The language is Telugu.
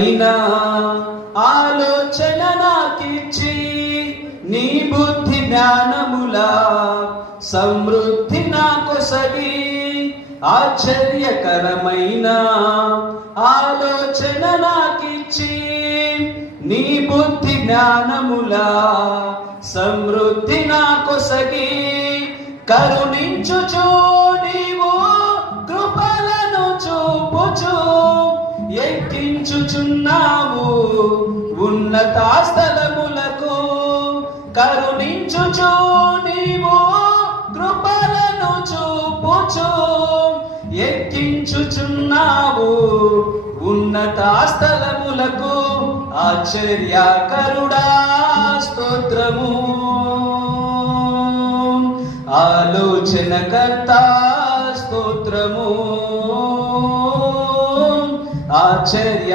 అయినా ఆలోచన నాకిచ్చి నీ బుద్ధి జ్ఞానముల సమృద్ధి నాకొసగి ఆశ్చర్యకరమైన ఆలోచన నాకిచ్చి నీ బుద్ధి జ్ఞానముల సమృద్ధి నాకొసగి కరుణించుచు నీవు కృపలను చూపుచు ఎక్కించుచున్నావు ఉన్నత స్థలములకు కరుణించుచు నీవు కృపలను చూపుచు ఎక్కించుచున్నావు ఉన్నత స్థలములకు ఆశ్చర్యకరుడా స్తోత్రము ఆలోచనకర్త స్తోత్రము ఆశ్చర్య